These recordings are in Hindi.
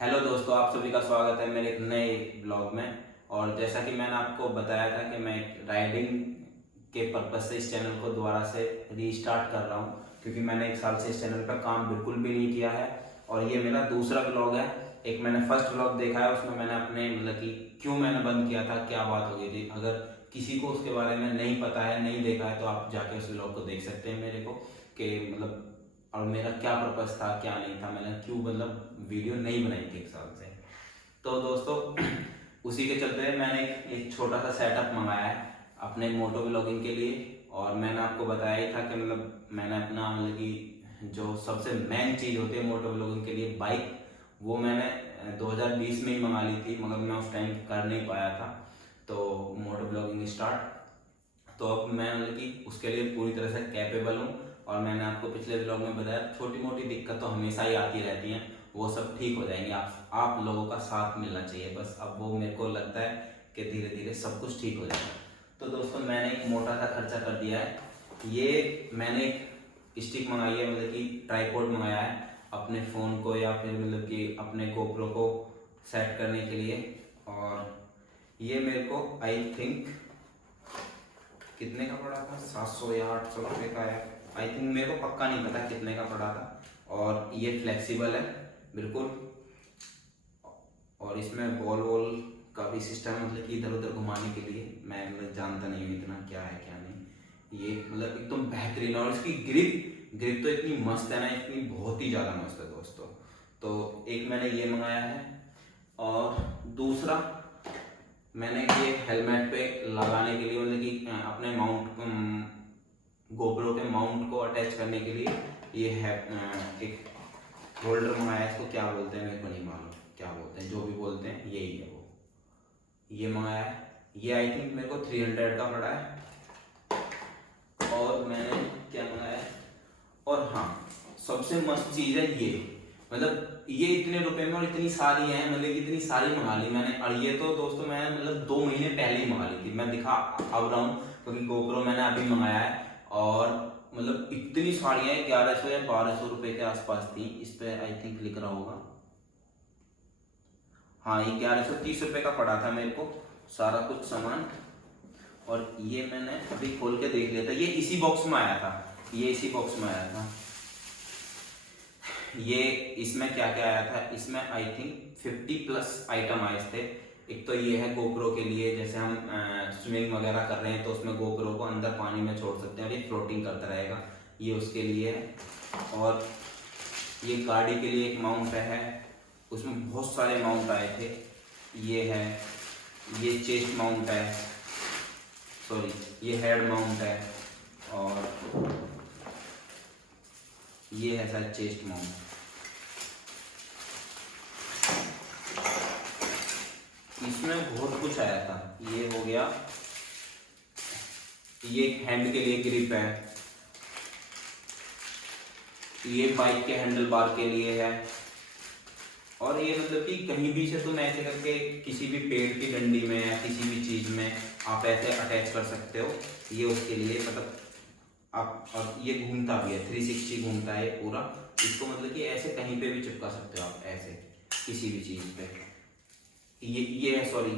हेलो दोस्तों, आप सभी का स्वागत है मेरे एक नए ब्लॉग में। और जैसा कि मैंने आपको बताया था कि मैं राइडिंग के पर्पज से इस चैनल को दोबारा से रीस्टार्ट कर रहा हूँ, क्योंकि मैंने एक साल से इस चैनल पर काम बिल्कुल भी नहीं किया है। और ये मेरा दूसरा ब्लॉग है। एक मैंने फर्स्ट ब्लॉग देखा है, उसमें मैंने अपने मतलब कि क्यों मैंने बंद किया था, क्या बात हो गई थी। अगर किसी को उसके बारे में नहीं पता है, नहीं देखा है, तो आप जाके उस ब्लॉग को देख सकते हैं मेरे को कि मतलब और मेरा क्या पर्पस था, क्या नहीं था, मैंने क्यों मतलब वीडियो नहीं बनाई थी एक साल से। तो दोस्तों उसी के चलते मैंने एक छोटा सा सेटअप मंगाया है अपने मोटो ब्लॉगिंग के लिए। और मैंने आपको बताया ही था कि मतलब मैंने अपना मतलब कि जो सबसे मेन चीज़ होती है मोटो ब्लॉगिंग के लिए, बाइक, वो मैंने 2020 में ही मंगा ली थी, मगर मैं उस टाइम कर नहीं पाया था। तो मोटो ब्लॉगिंग स्टार्ट, तो अब मैं मतलब कि उसके लिए पूरी तरह से कैपेबल हूँ। और मैंने आपको पिछले ब्लॉग में बताया, छोटी मोटी दिक्कत तो हमेशा ही आती रहती हैं, वो सब ठीक हो जाएंगी। आप लोगों का साथ मिलना चाहिए बस। अब वो मेरे को लगता है कि धीरे धीरे सब कुछ ठीक हो जाएगा। तो दोस्तों मैंने एक मोटा सा खर्चा कर दिया है। ये मैंने एक स्टिक मंगाई है, मतलब कि ट्राईपोड मंगाया है अपने फ़ोन को या फिर मतलब कि अपने गोप्रो को सेट करने के लिए। और ये मेरे को आई थिंक कितने का पड़ा था, 700 या 800 रुपये का है। आई थिंक, मेरे को पक्का नहीं पता कितने का पड़ा था। और ये फ्लेक्सिबल है बिल्कुल। और इसमें बॉल वॉल का भी सिस्टम है, मतलब कि इधर उधर घुमाने के लिए। मैं मतलब जानता नहीं हूँ इतना क्या है क्या नहीं। ये मतलब एकदम बेहतरीन। और इसकी ग्रिप ग्रिप तो इतनी मस्त है ना, इतनी बहुत ही ज़्यादा मस्त है दोस्तों। तो एक मैंने ये मंगाया है। और दूसरा मैंने ये हेलमेट पे लगाने के लिए, मतलब कि अपने माउंट गोप्रो के माउंट को अटैच करने के लिए ये है एक होल्डर मंगाया है। इसको क्या बोलते हैं मेरे को नहीं मालूम, क्या बोलते हैं, जो भी बोलते हैं यही है वो। ये मंगाया है। ये आई थिंक मेरे को 300 का पड़ा है। और मैंने क्या मंगाया है, और हाँ, सबसे मस्त चीज़ है ये। मतलब ये इतने रुपए में और इतनी सारी है, मतलब इतनी सारी मंगा ली मैंने। और ये तो दोस्तों मैं मतलब 2 महीने पहले ही मंगा ली थी। मैं दिखा अब रहा हूँ क्योंकि गोप्रो मैंने अभी मंगाया है। और मतलब इतनी साड़ी है, 1100 या 1200 रुपये के आसपास थी। इस पे आई थिंक लिख रहा होगा, हाँ, ये 1130 रुपये का पड़ा था मेरे को सारा कुछ सामान। और ये मैंने अभी खोल के देख लिया था, ये इसी बॉक्स में आया था, ये इसी बॉक्स में आया था। ये इसमें क्या क्या आया था, इसमें आई थिंक 50+ आइटम आए थे। एक तो ये है गोप्रो के लिए, जैसे हम स्विमिंग वगैरह कर रहे हैं तो उसमें गोप्रो को अंदर पानी में छोड़ सकते हैं और ये फ्लोटिंग करता रहेगा, ये उसके लिए है। और ये गाड़ी के लिए एक माउंट है, उसमें बहुत सारे माउंट आए थे। ये है, ये चेस्ट माउंट है, सॉरी ये हेड माउंट है। और ये है शायद चेस्ट माउंट। इसमें बहुत कुछ आया था। ये हो गया, ये हैंड के लिए ग्रिप है, ये बाइक के हैंडल बार के लिए है। और ये मतलब कि कहीं भी से तुम ऐसे करके किसी भी पेड़ की डंडी में या किसी भी चीज में आप ऐसे अटैच कर सकते हो, ये उसके लिए मतलब आप। और ये घूमता भी है, 360 घूमता है पूरा। इसको मतलब कि ऐसे कहीं पे भी चिपका सकते हो आप, ऐसे किसी भी चीज पे। ये है, सॉरी,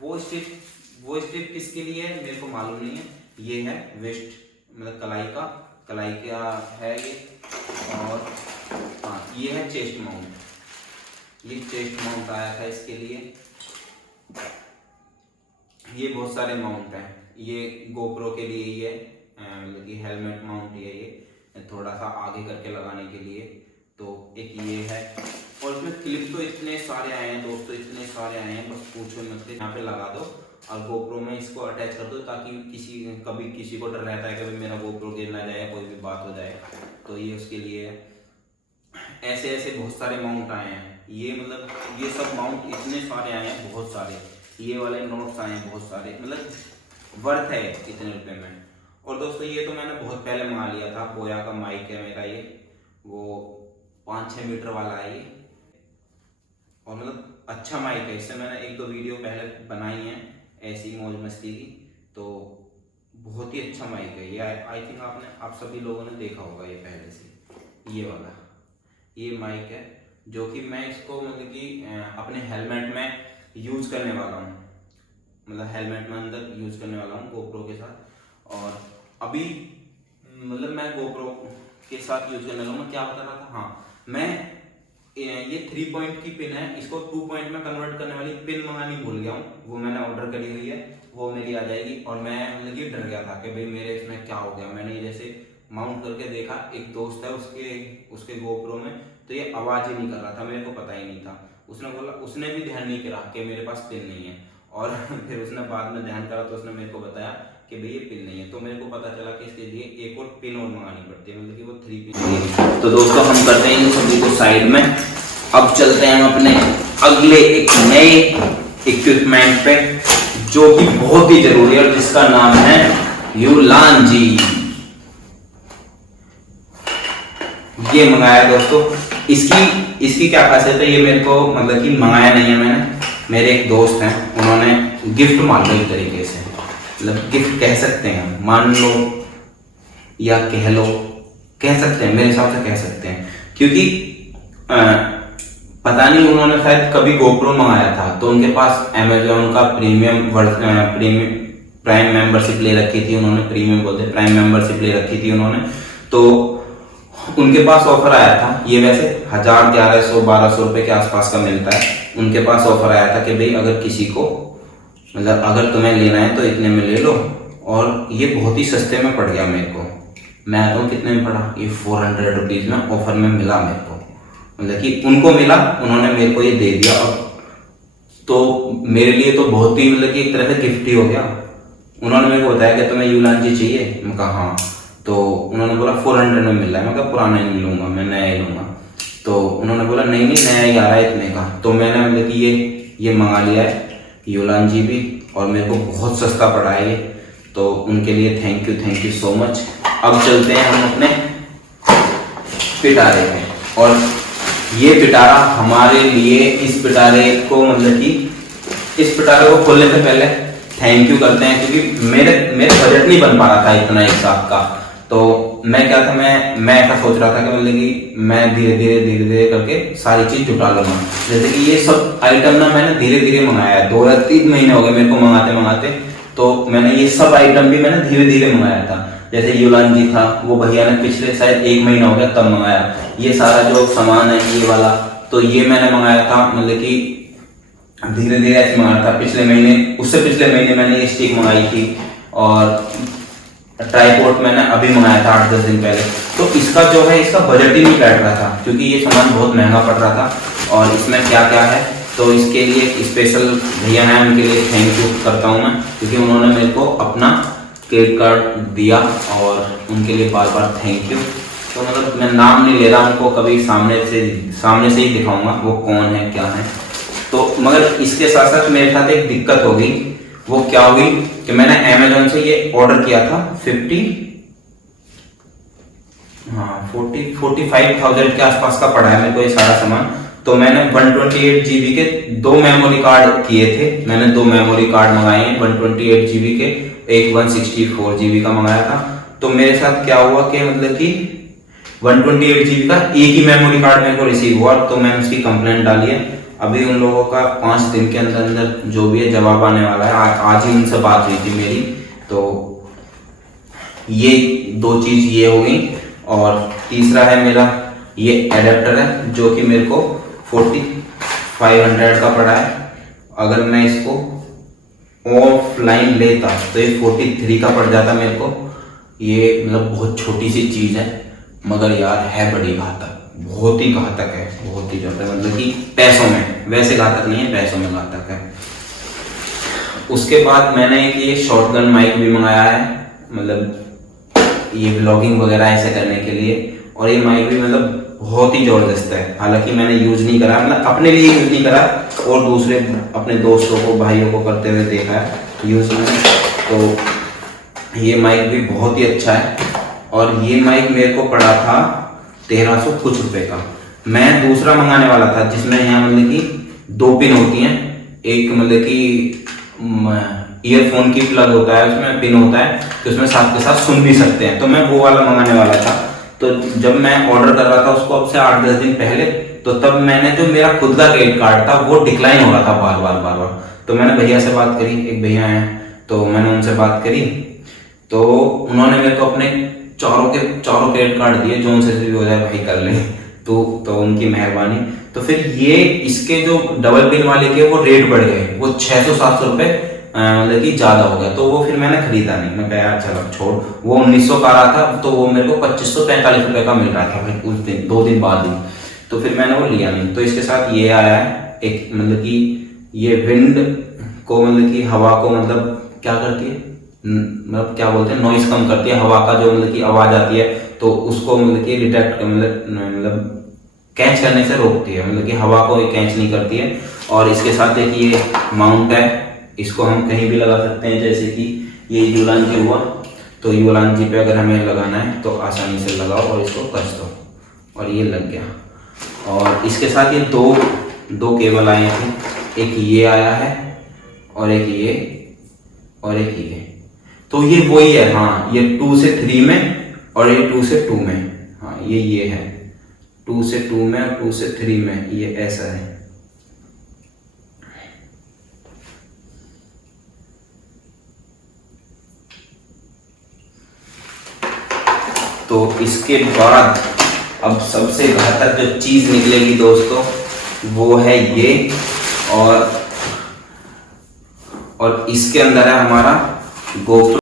वो स्ट्रिप किसके लिए है मेरे को मालूम नहीं है। ये है वेस्ट, मतलब कलाई का है ये। और हाँ, ये है चेस्ट माउंट, ये चेस्ट माउंट आया था इसके लिए। ये बहुत सारे माउंट हैं। ये गोप्रो के लिए ये मतलब कि हेलमेट माउंट है, ये थोड़ा सा आगे करके लगाने के लिए। तो एक ये है। और इसमें क्लिप तो इतने सारे आए हैं दोस्तों, इतने सारे आए हैं, बस पूछो मत। यहाँ पे लगा दो और गोप्रो में इसको अटैच कर दो, ताकि कभी किसी को डर रहता है कि भाई मेरा गोप्रो गिर ना जाए, कोई भी बात हो जाए, तो ये उसके लिए है। ऐसे ऐसे बहुत सारे माउंट आए हैं। ये मतलब ये सब माउंट इतने सारे आए हैं, बहुत सारे। ये वाले नोट्स आए हैं बहुत सारे, मतलब वर्थ है इतने रुपए में। और दोस्तों ये तो मैंने बहुत पहले मंगा लिया था। बोया का माइक है मेरा ये, वो 5-6 मीटर वाला है ये। और मतलब अच्छा माइक है, इससे मैंने 1-2 वीडियो पहले बनाई है ऐसी मौज मस्ती की। तो बहुत ही अच्छा माइक है ये। आई थिंक आप सभी लोगों ने देखा होगा ये पहले से, ये वाला ये माइक है जो कि मैं इसको मतलब कि अपने हेलमेट में यूज करने वाला हूँ, मतलब हेलमेट में अंदर यूज करने वाला हूँ गोप्रो के साथ। और अभी मतलब मैं गोप्रो के साथ यूज करने वाला हूँ। क्या बता रहा था, हाँ, मैं ये 3 पॉइंट की पिन है, इसको 2 पॉइंट में कन्वर्ट करने वाली पिन मंगानी भूल गया हूँ, वो मैंने ऑर्डर करी हुई है, वो मेरी आ जाएगी। और मैं मतलब कि डर गया था कि भाई मेरे इसमें क्या हो गया। मैंने ये जैसे माउंट करके देखा, एक दोस्त है उसके गोप्रो में, तो ये आवाज ही नहीं कर रहा था, मेरे को पता ही नहीं था। उसने बोला, उसने भी ध्यान नहीं करा कि मेरे पास पिन नहीं है, और फिर उसने बाद में ध्यान करा तो उसने मेरे को बताया कि भाई ये पिन नहीं है। तो मेरे को पता चला कि इसके लिए एक और पिन और मंगानी पड़ती है, मतलब कि वो 3 पिन। तो दोस्तों हम करते हैं इन सभी को साइड में। अब चलते हैं हम अपने अगले एक नए इक्विपमेंट पे, जो कि बहुत ही जरूरी है और जिसका नाम है यूलांजी। ये मंगाया दोस्तों, इसकी क्या खासियत है, ये मेरे को मतलब कि मंगाया नहीं है मैंने, मेरे एक दोस्त हैं, उन्होंने गिफ्ट मान लो, एक तरीके से मतलब गिफ्ट कह सकते हैं, मान लो या कह लो, कह सकते हैं, मेरे हिसाब से कह सकते हैं। क्योंकि पता नहीं, उन्होंने शायद कभी गोप्रो मंगाया था, तो उनके पास अमेजोन का प्रीमियम प्राइम मेंबरशिप ले रखी थी उन्होंने, प्रीमियम बोलते, प्राइम मेंबरशिप ले रखी थी उन्होंने। तो उनके पास ऑफर आया था, ये वैसे 1000, 1100, 1200 रुपए के आसपास का मिलता है। उनके पास ऑफर आया था कि भाई अगर किसी को, मतलब अगर तुम्हें लेना है तो इतने में ले लो, और ये बहुत ही सस्ते में पड़ गया मेरे को। मैं तो कितने में पड़ा, ये 400 रुपीज में ऑफर में मिला मेरे को, मतलब कि उनको मिला, उन्होंने मेरे को ये दे दिया। तो मेरे लिए तो बहुत ही मतलब कि एक तरह से गिफ्ट ही हो गया। उन्होंने मेरे को बताया कि तुम्हें यूलांजी चाहिए, मैं कहा हाँ। तो उन्होंने बोला 400 में मिल रहा है, मैं कहा पुराना नहीं लूंगा, मैं नया ही लूंगा। तो उन्होंने बोला नहीं नया ही आ रहा है इतने का। तो मैंने मतलब कि ये मंगा लिया है यूलांजी भी, और मेरे को बहुत सस्ता पड़ा है ये, तो उनके लिए थैंक यू सो मच। अब चलते हैं हम अपने पिटारे में, और ये पिटारा हमारे लिए, इस पिटारे को मतलब कि इस पिटारे को खोलने से पहले थैंक यू करते हैं, क्योंकि मेरे बजट नहीं बन पा रहा था इतना एक साथ का। तो मैं क्या था, मैं ऐसा सोच रहा था कि मतलब कि मैं धीरे धीरे करके सारी चीज जुटा लूंगा। जैसे कि ये सब आइटम ना मैंने धीरे धीरे मंगाया है, 2 या 3 महीने हो गए मेरे को मंगाते, तो मैंने ये सब आइटम भी मैंने धीरे धीरे मंगाया था। जैसे यूलांजी था, वो भैया ने पिछले शायद 1 महीना हो गया तब मंगाया। ये सारा जो सामान है ये वाला, तो ये मैंने मंगाया था मतलब कि धीरे धीरे ऐसे मंगाया था। पिछले महीने, उससे पिछले महीने मैंने ये स्टिक मंगाई थी, और ट्राइपॉड मैंने अभी मंगाया था 8-10 दिन पहले। तो इसका जो है, इसका बजट ही नहीं बैठ रहा था, क्योंकि ये सामान बहुत महंगा पड़ रहा था। और इसमें क्या क्या है, तो इसके लिए स्पेशल भैया हैं, उनके लिए थैंक यू करता हूँ मैं, क्योंकि उन्होंने मेरे को अपना क्रेडिट कार्ड दिया, और उनके लिए बार बार थैंक यू। तो मतलब मैं नाम नहीं ले रहा उनको, कभी सामने से ही दिखाऊंगा वो कौन है क्या है। तो मगर इसके साथ साथ मेरे साथ एक दिक्कत हो गई। वो क्या हुई कि मैंने अमेजोन से ये ऑर्डर किया था 45,000 के आसपास का पड़ा है मेरे को ये सारा सामान। तो मैंने 128 GB के 2 मेमोरी कार्ड किए थे, मैंने 2 मेमोरी कार्ड मंगाए हैं 128 GB के, एक 164 GB का मंगाया था। तो मेरे साथ क्या हुआ कि मतलब कि 128 GB का एक ही मेमोरी कार्ड मेरे को रिसीव हुआ, तो मैंने उसकी कंप्लेंट डाली है। अभी उन लोगों का 5 दिन के अंदर अंदर जो भी है जवाब आने वाला है। आज ही उनसे बात हुई थी मेरी। तो ये 2 चीज ये हो गई, और तीसरा है मेरा ये एडेप्टर है, जो कि मेरे को 4500 का पड़ा है। अगर मैं इसको ऑफलाइन लेता तो ये 43 का पड़ जाता मेरे को। ये मतलब बहुत छोटी सी चीज है, मगर यार है बड़ी घातक, बहुत ही घातक है, बहुत ही ज्यादा, मतलब कि पैसों में, वैसे घातक नहीं है, पैसों में घातक है। उसके बाद मैंने एक ये शॉटगन माइक भी मंगाया है, मतलब ये व्लॉगिंग वगैरह ऐसे करने के लिए। और ये माइक भी मतलब बहुत ही जबरदस्त है, हालांकि मैंने यूज नहीं करा, मतलब अपने लिए यूज नहीं करा, और दूसरे अपने दोस्तों को, भाइयों को करते हुए देखा है यूज में। तो ये माइक भी बहुत ही अच्छा है, और ये माइक मेरे को पड़ा था 1300 कुछ रुपए का। मैं दूसरा मंगाने वाला था जिसमें यहाँ मतलब कि 2 पिन होती हैं, एक मतलब कि ईयरफोन की प्लग होता है, उसमें पिन होता है, तो उसमें साथ के साथ सुन भी सकते हैं। तो मैं वो वाला मंगाने वाला था। तो जब मैं ऑर्डर कर रहा था उसको अब से 8-10 दिन पहले, तो तो तब मैंने जो मेरा खुद का क्रेडिट कार्ड था वो डिक्लाइन हो रहा था बार बार बार बार। तो मैंने भैया से बात करी, एक भैया हैं, तो मैंने उनसे बात करी, तो उन्होंने मेरे को अपने चारों क्रेडिट कार्ड दिए, जो उनसे भी हो जाए भाई कर ले। तो उनकी मेहरबानी। तो फिर ये इसके जो डबल पिन वाले के वो रेट बढ़ गए, वो 600-700 रुपए मतलब कि ज्यादा हो गया। तो वो फिर मैंने खरीदा नहीं, मैं कहा यार चलो छोड़। वो 1900 का रहा था, तो वो मेरे को 2545 रुपए का मिल रहा था भाई उस दिन, 2 दिन बाद ही। तो फिर मैंने वो लिया नहीं। तो इसके साथ ये आया है एक, मतलब कि ये विंड को, मतलब कि हवा को, मतलब क्या करती है, मतलब क्या बोलते हैं, नॉइस कम करती है, हवा का जो मतलब कि आवाज आती है तो उसको मतलब कि डिटेक्ट, मतलब कैच करने से रोकती है, मतलब कि हवा को कैच नहीं करती है। और इसके साथ एक ये माउंट है, इसको हम कहीं भी लगा सकते हैं, जैसे कि ये यूलांजी हुआ, तो यूलांजी पे अगर हमें लगाना है तो आसानी से लगाओ और इसको कस दो और ये लग गया। और इसके साथ ये दो केबल आए हैं, एक ये आया है और एक ये और एक ये। तो ये वही है, हाँ, ये 2 से 3 में और ये 2 से 2 में, हाँ ये है 2 से 2 में और 2 से 3 में, ये ऐसा है। तो इसके बाद अब सबसे घातक जो चीज निकलेगी दोस्तों, वो है ये। और इसके अंदर है हमारा GoPro